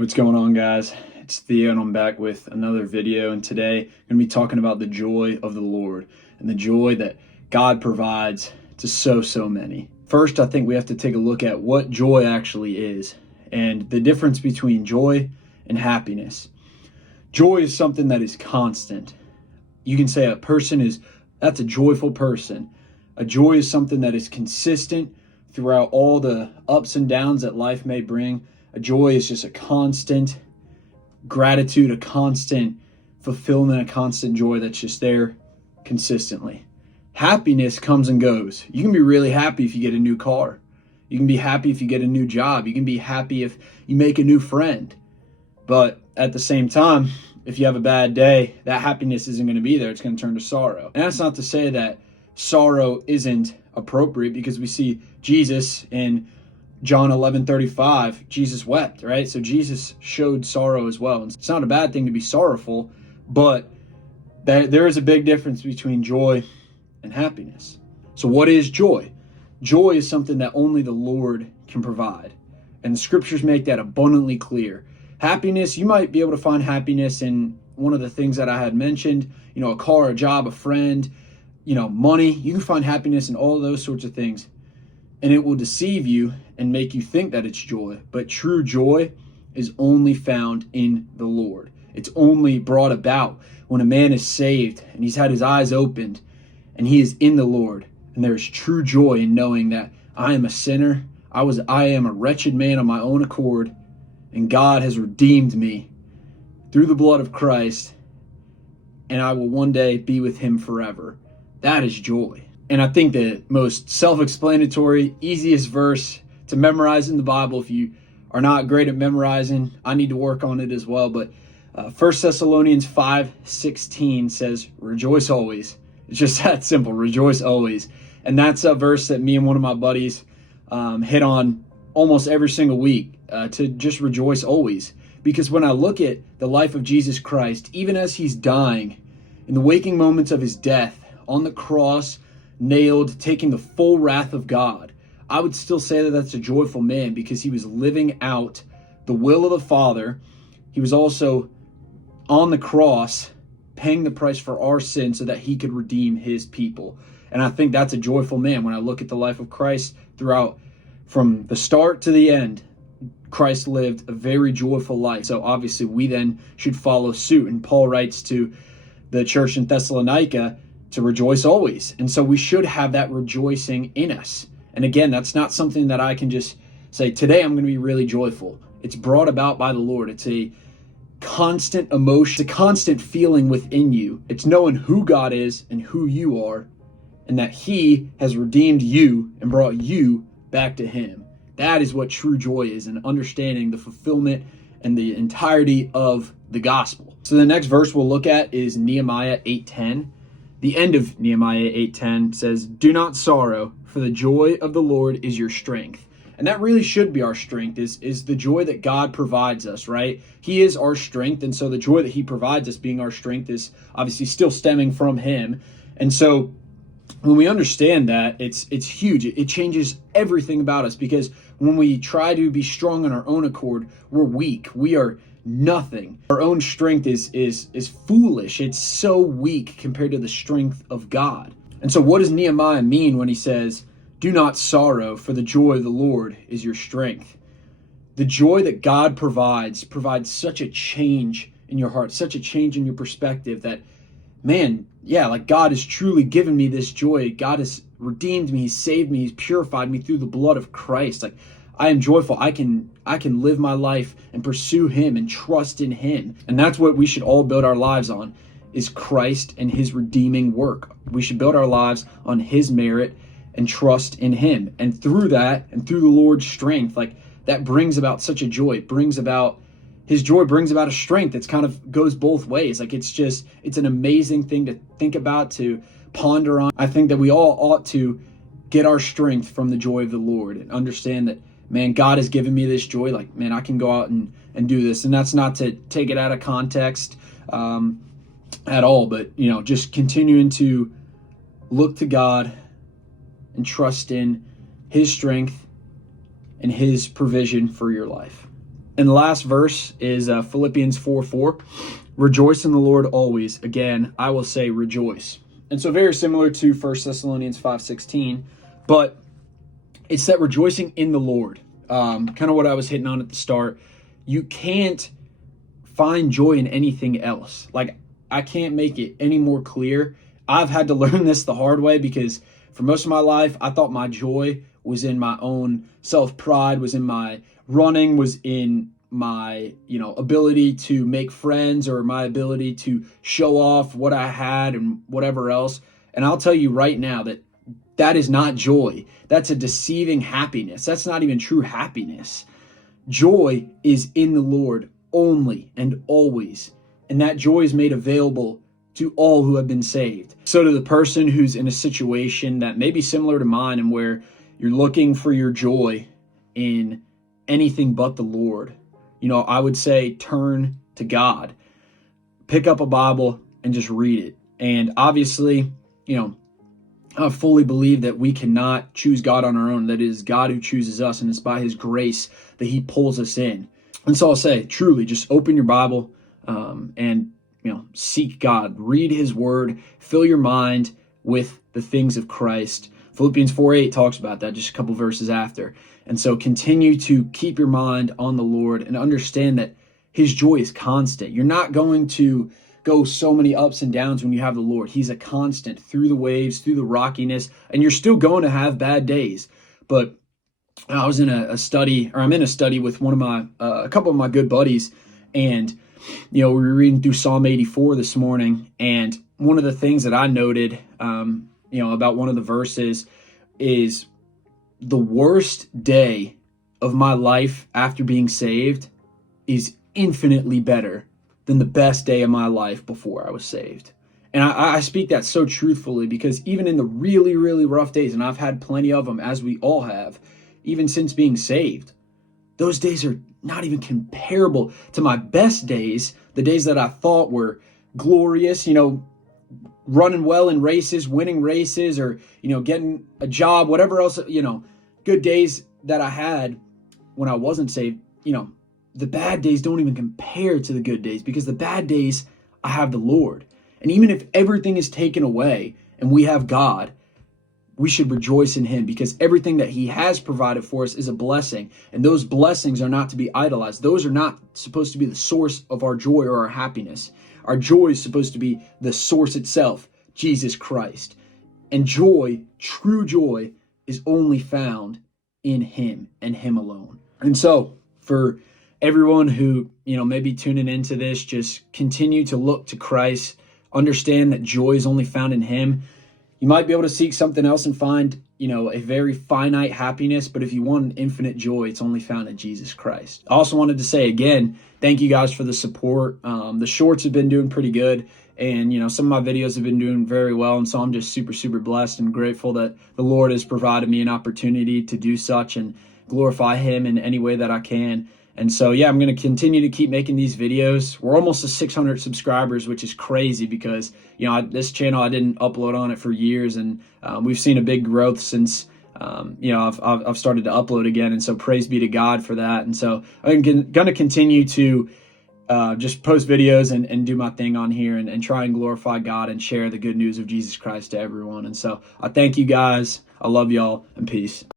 What's going on, guys? It's Theo and I'm back with another video, and today I'm going to be talking about the joy of the Lord and the joy that God provides to so many. First, I think we have to take a look at what joy actually is and the difference between joy and happiness. Joy is something that is constant. You can say that's a joyful person. A joy is something that is consistent throughout all the ups and downs that life may bring. A joy is just a constant gratitude, a constant fulfillment, a constant joy that's just there consistently. Happiness comes and goes. You can be really happy if you get a new car. You can be happy if you get a new job. You can be happy if you make a new friend. But at the same time, if you have a bad day, that happiness isn't going to be there. It's going to turn to sorrow. And that's not to say that sorrow isn't appropriate, because we see Jesus in John 11:35, Jesus wept, right? So Jesus showed sorrow as well. And it's not a bad thing to be sorrowful, but there is a big difference between joy and happiness. So what is joy? Joy is something that only the Lord can provide. And the scriptures make that abundantly clear. Happiness, you might be able to find happiness in one of the things that I had mentioned, a car, a job, a friend, money. You can find happiness in all those sorts of things. And it will deceive you and make you think that it's joy. But true joy is only found in the Lord. It's only brought about when a man is saved and he's had his eyes opened and he is in the Lord. And there is true joy in knowing that I am a sinner. I am a wretched man on my own accord, and God has redeemed me through the blood of Christ, and I will one day be with him forever. That is joy. And I think the most self-explanatory, easiest verse to memorize in the Bible, if you are not great at memorizing, I need to work on it as well. But 1 Thessalonians 5:16 says, rejoice always. It's just that simple, rejoice always. And that's a verse that me and one of my buddies hit on almost every single week, to just rejoice always. Because when I look at the life of Jesus Christ, even as he's dying, in the waking moments of his death, on the cross, nailed, taking the full wrath of God, I would still say that that's a joyful man, because he was living out the will of the Father. He was also on the cross paying the price for our sin so that he could redeem his people. And I think that's a joyful man. When I look at the life of Christ throughout, from the start to the end, Christ lived a very joyful life. So obviously we then should follow suit. And Paul writes to the church in Thessalonica to rejoice always. And so we should have that rejoicing in us. And again, that's not something that I can just say, today I'm going to be really joyful. It's brought about by the Lord. It's a constant emotion, it's a constant feeling within you. It's knowing who God is and who you are, and that he has redeemed you and brought you back to him. That is what true joy is, and understanding the fulfillment and the entirety of the gospel. So the next verse we'll look at is Nehemiah 8:10. The end of Nehemiah 8:10 says, do not sorrow, for the joy of the Lord is your strength. And that really should be our strength, is the joy that God provides us, right? He is our strength, and so the joy that he provides us being our strength is obviously still stemming from him. And so when we understand that, it's huge. It changes everything about us, because when we try to be strong on our own accord, we're weak. We are nothing. Our own strength is foolish. It's so weak compared to the strength of God. And so what does Nehemiah mean when he says, do not sorrow, for the joy of the Lord is your strength? The joy that God provides such a change in your heart, such a change in your perspective that, man, yeah, like God has truly given me this joy. God has redeemed me. He's saved me. He's purified me through the blood of Christ. Like, I am joyful. I can live my life and pursue him and trust in him. And that's what we should all build our lives on, is Christ and his redeeming work. We should build our lives on his merit and trust in him. And through that, and through the Lord's strength, like, that brings about such a joy. His joy brings about a strength that's kind of goes both ways. Like, it's an amazing thing to think about, to ponder on. I think that we all ought to get our strength from the joy of the Lord and understand that, man, God has given me this joy. Like, man, I can go out and do this. And that's not to take it out of context at all, but, just continuing to look to God and trust in his strength and his provision for your life. And the last verse is Philippians 4:4. Rejoice in the Lord always. Again, I will say rejoice. And so very similar to 1 Thessalonians 5:16, but it's that rejoicing in the Lord. Kind of what I was hitting on at the start. You can't find joy in anything else. Like, I can't make it any more clear. I've had to learn this the hard way, because for most of my life, I thought my joy was in my own self-pride, was in my running, was in my, ability to make friends, or my ability to show off what I had and whatever else. And I'll tell you right now that that is not joy. That's a deceiving happiness. That's not even true happiness. Joy is in the Lord only and always. And that joy is made available to all who have been saved. So to the person who's in a situation that may be similar to mine, and where you're looking for your joy in anything but the Lord, I would say turn to God. Pick up a Bible and just read it. And obviously, I fully believe that we cannot choose God on our own. That it is God who chooses us, and it's by his grace that he pulls us in. And so I'll say, truly, just open your Bible and seek God. Read his word. Fill your mind with the things of Christ. Philippians 4:8 talks about that just a couple verses after. And so continue to keep your mind on the Lord and understand that his joy is constant. You're not going to go so many ups and downs when you have the Lord. He's a constant through the waves, through the rockiness, and you're still going to have bad days. But I was in I'm in a study with a couple of my good buddies, and we were reading through Psalm 84 this morning, and one of the things that I noted, about one of the verses is the worst day of my life after being saved is infinitely better than the best day of my life before I was saved. And I speak that so truthfully, because even in the really, really rough days, and I've had plenty of them, as we all have, even since being saved, those days are not even comparable to my best days, the days that I thought were glorious, running well in races, winning races, or, getting a job, whatever else, good days that I had when I wasn't saved. The bad days don't even compare to the good days, because the bad days, I have the Lord. And even if everything is taken away and we have God, we should rejoice in him, because everything that he has provided for us is a blessing. And those blessings are not to be idolized. Those are not supposed to be the source of our joy or our happiness. Our joy is supposed to be the source itself, Jesus Christ. And joy, true joy, is only found in him and him alone. And so for everyone who, may be tuning into this, just continue to look to Christ. Understand that joy is only found in him. You might be able to seek something else and find, a very finite happiness, but if you want an infinite joy, it's only found in Jesus Christ. I also wanted to say again, thank you guys for the support. The shorts have been doing pretty good, and, some of my videos have been doing very well, and so I'm just super, super blessed and grateful that the Lord has provided me an opportunity to do such and glorify him in any way that I can. And so, I'm going to continue to keep making these videos. We're almost to 600 subscribers, which is crazy, because, this channel, I didn't upload on it for years, and we've seen a big growth since, I've started to upload again. And so praise be to God for that. And so I'm going to continue to just post videos and do my thing on here and try and glorify God and share the good news of Jesus Christ to everyone. And so I thank you guys. I love y'all, and peace.